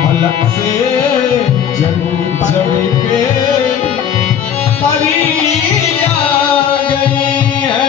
फलक से जमी जड़ के परी आ गई है।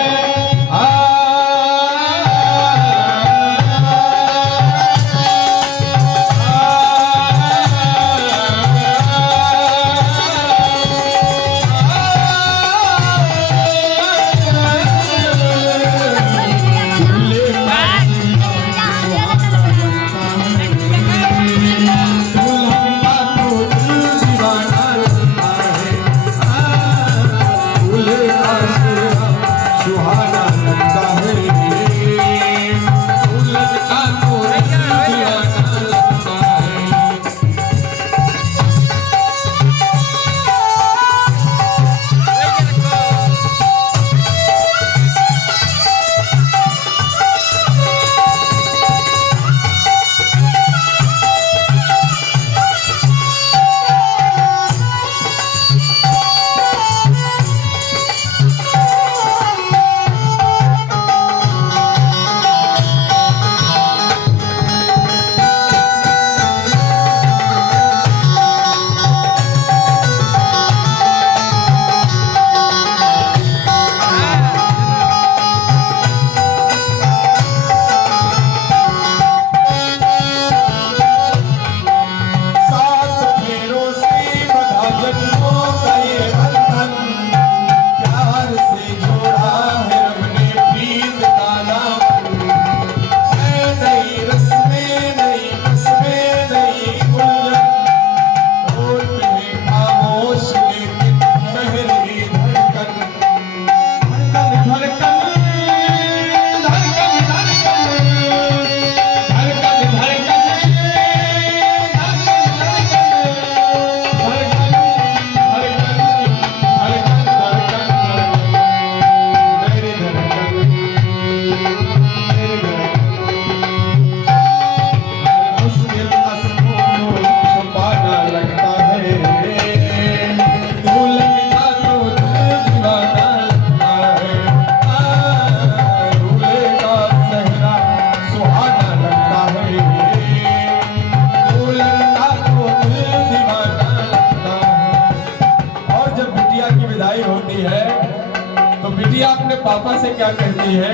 पापा से क्या कहती है,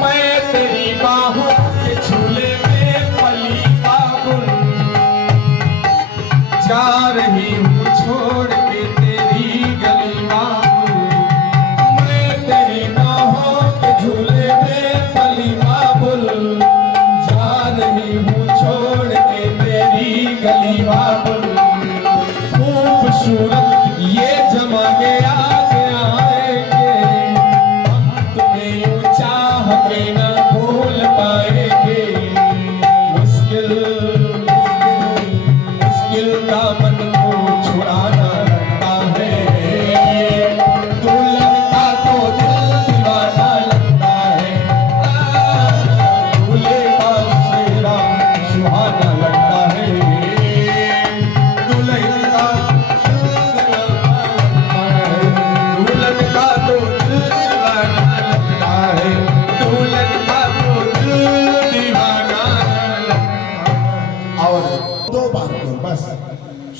मैं तेरी बाहों के झूले में पली बाबुल जा रही हूँ छोड़ के तेरी गली बाबुल। मैं तेरी बाहों के झूले में पली बाबुल जा रही हूँ छोड़ के तेरी गली बाबुल। खूबसूरत ये जमाने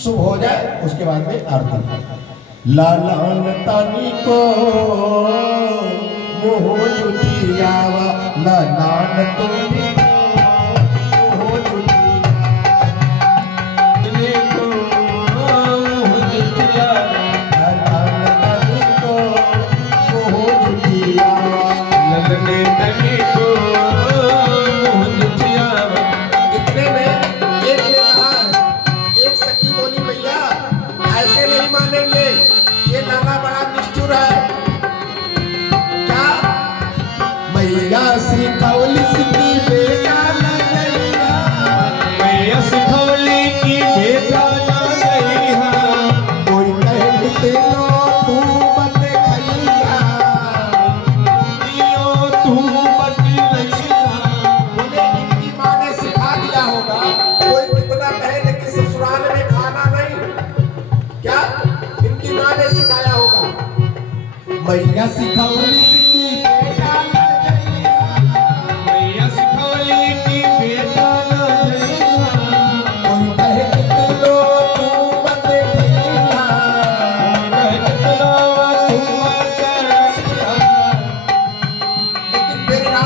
शुभ हो जाए उसके बाद में आरती। लालान तानी को मोह जुटियावा लालान तो मैया सिखौली की बेटा लगैया, मैया सिखौली की बेटा लगैया, कोई कह तेनो तू बत खैया, तू बत लैया। बोले इनकी माँ ने सिखा दिया होगा, कोई कितना कहे लेकिन ससुराल में खाना नहीं, क्या इनकी माँ ने सिखाया होगा। मैया सिखौली की बेटा लगैया, मैया सिखौली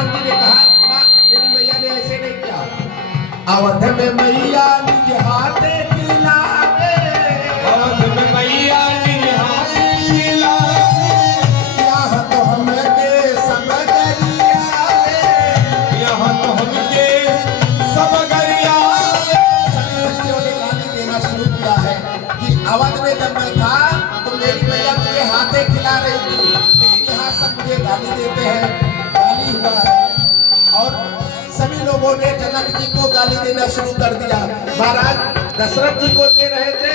राम जी ने कहा मेरी मैया ने ऐसे नहीं किया। अवध में मैया निज हाथे खिलावे, अवध में मैया निज हाथे खिलावे, यहाँ तो हमके सब गरियावे, यहाँ तो हमके सब गरियावे। सभी सखियों ने गाली देना शुरू किया है कि अवध में जब मैं था तो मेरी मैया मुझे हाथे खिला रही थी, लेकिन यहाँ सब मुझे गाली देते हैं, गाली हुआ है। और सभी लोगों ने जनक जी को गाली देना शुरू कर दिया। महाराज दशरथ जी को दे रहे थे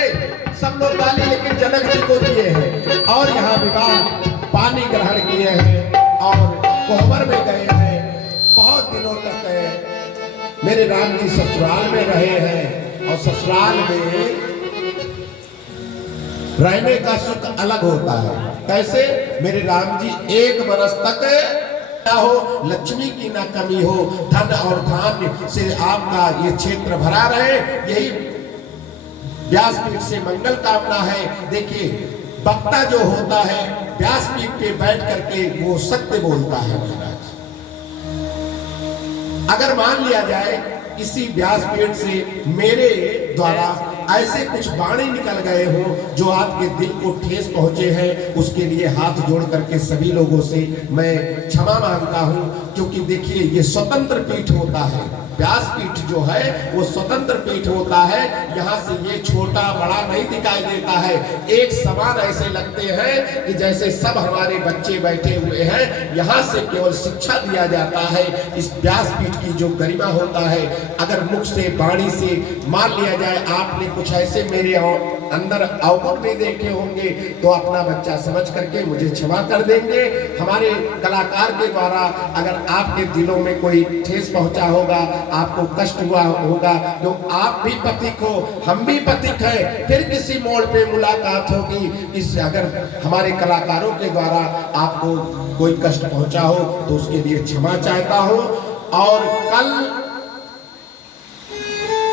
सब लोग गाली, लेकिन जनक जी को दिए हैं। और यहाँ विवाह पानी ग्रहण किए हैं और कोहबर में गए हैं। बहुत दिनों तक मेरे राम जी ससुराल में रहे हैं और ससुराल में रहने का सुख अलग होता है। कैसे? मेरे राम जी 1 बरस तक हो, लक्ष्मी की ना कमी हो, धन और धान्य से आपका ये क्षेत्र भरा रहे, यही व्यासपीठ से मंगल कामना है। देखिए वक्ता जो होता है व्यासपीठ पे बैठ करके वो सत्य बोलता है। महाराज अगर मान लिया जाए इसी व्यासपीठ से मेरे द्वारा ऐसे कुछ वाणी निकल गए हो जो आपके दिल को ठेस पहुंचे हैं, उसके लिए हाथ जोड़ करके सभी लोगों से मैं क्षमा मांगता हूं। क्योंकि देखिए ये स्वतंत्र पीठ होता है, व्यासपीठ जो है वो स्वतंत्र पीठ होता है। यहाँ से ये छोटा बड़ा नहीं दिखाई देता है, एक समान ऐसे लगते हैं कि जैसे सब हमारे बच्चे बैठे हुए हैं। यहाँ से केवल शिक्षा दिया जाता है। इस व्यासपीठ की जो गरिमा होता है, अगर मुख से वाणी से मान लिया जाए आपने कुछ ऐसे मेरे अंदर अवगुण नहीं देखे होंगे तो अपना बच्चा समझ करके मुझे क्षमा कर देंगे। हमारे कलाकार के द्वारा अगर आपके दिलों में कोई ठेस पहुंचा होगा, आपको कष्ट हुआ होगा, तो आप भी पथिक हो, हम भी पथिक हैं, फिर किसी मोड़ पे मुलाकात होगी। इस अगर हमारे कलाकारों के द्वारा आपको कोई कष्ट पहुंचा हो तो उसके लिए क्षमा चाहता हूं। और कल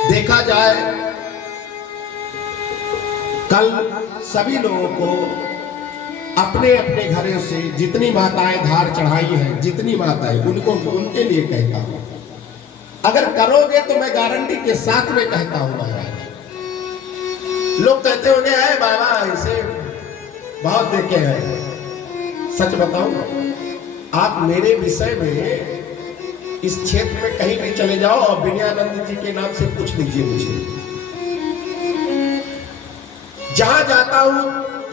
देखा जाए, कल सभी लोगों को अपने अपने घरों से जितनी माताएं धार चढ़ाई हैं, जितनी माताएं, उनको उनके लिए कहता हूं, अगर करोगे तो मैं गारंटी के साथ में कहता हूं। महाराज लोग कहते होंगे है बाबा ऐसे बहुत देखे हैं। सच बताऊं, आप मेरे विषय में इस क्षेत्र में कहीं भी चले जाओ और विनयानंद जी के नाम से पूछ लीजिए मुझे, जहां जाता हूं,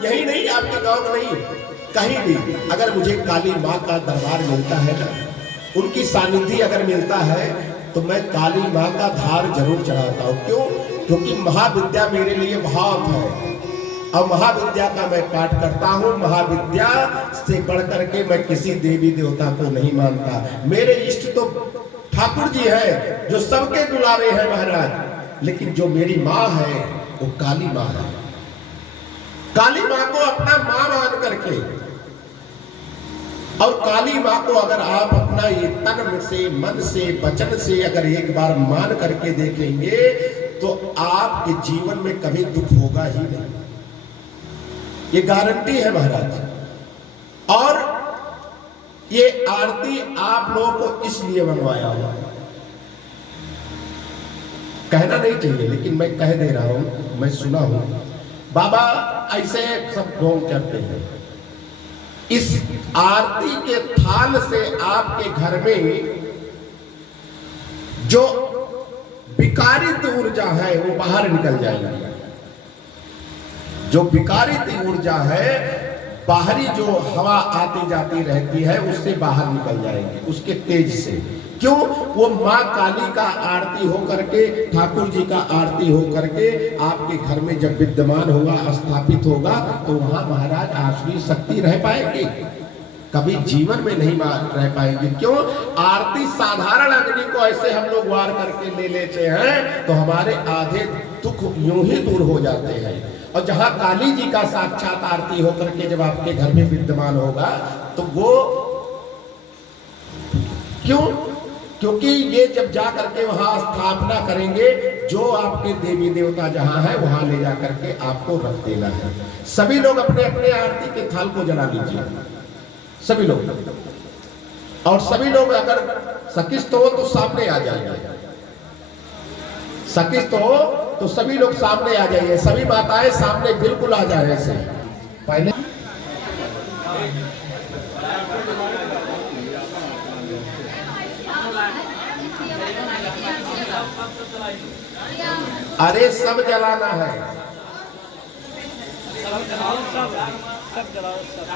यही नहीं आपके गांव में नहीं, कहीं भी अगर मुझे काली मां का दरबार मिलता है ना, उनकी सानिध्य अगर मिलता है तो मैं काली मां का धार जरूर चढ़ाता हूं। क्यों? क्योंकि महाविद्या मेरे लिए बहुत है और महाविद्या का मैं पाठ करता हूं। महाविद्या से बढ़ करके मैं किसी देवी देवता को नहीं मानता। मेरे इष्ट तो ठाकुर जी है जो सबके दुलारे हैं महाराज, लेकिन जो मेरी माँ है वो काली माँ है। काली माँ को अपना माँ मान करके, और काली माँ को अगर आप अपना ये तन से, मन से, वचन से अगर एक बार मान करके देखेंगे तो आपके जीवन में कभी दुख होगा ही नहीं, ये गारंटी है महाराज। और ये आरती आप लोगों को इसलिए बनवाया हुआ, कहना नहीं चाहिए लेकिन मैं कह दे रहा हूं, मैं सुना हूं बाबा ऐसे सब लोग करते हैं। इस आरती के थाल से आपके घर में जो विकारित ऊर्जा है वो बाहर निकल जाएगी। जो विकारित ऊर्जा है, बाहरी जो हवा आती जाती रहती है उससे बाहर निकल जाएगी, उसके तेज से। क्यों? वो माँ काली का आरती हो करके, ठाकुर जी का आरती हो करके आपके घर में जब विद्यमान होगा, स्थापित होगा, तो वहां महाराज आश्वी शक्ति रह पाएगी, कभी जीवन में नहीं रह पाएंगे। क्यों? आरती साधारण अग्नि को ऐसे हम लोग वार करके ले लेते हैं तो हमारे आधे दुख यूं ही दूर हो जाते हैं। और जहां काली जी का साक्षात आरती होकर के जब आपके घर में विद्यमान होगा तो वो क्यों? क्योंकि ये जब जा करके वहां स्थापना करेंगे, जो आपके देवी देवता जहां है वहां ले जा करके आपको रख देना है। सभी लोग अपने अपने आरती के थाल को जला लीजिए, सभी लोग। और सभी लोग अगर सकिस्त हो तो सामने आ जाइए, सकिस्त हो तो सभी लोग सामने आ जाइए, सभी माताएं सामने बिल्कुल आ जाए ऐसे। पहले अरे सब जलाना है,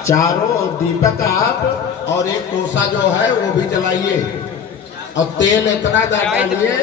चारों दीपक आप और एक कोसा जो है वो भी जलाइए और तेल इतना डालिए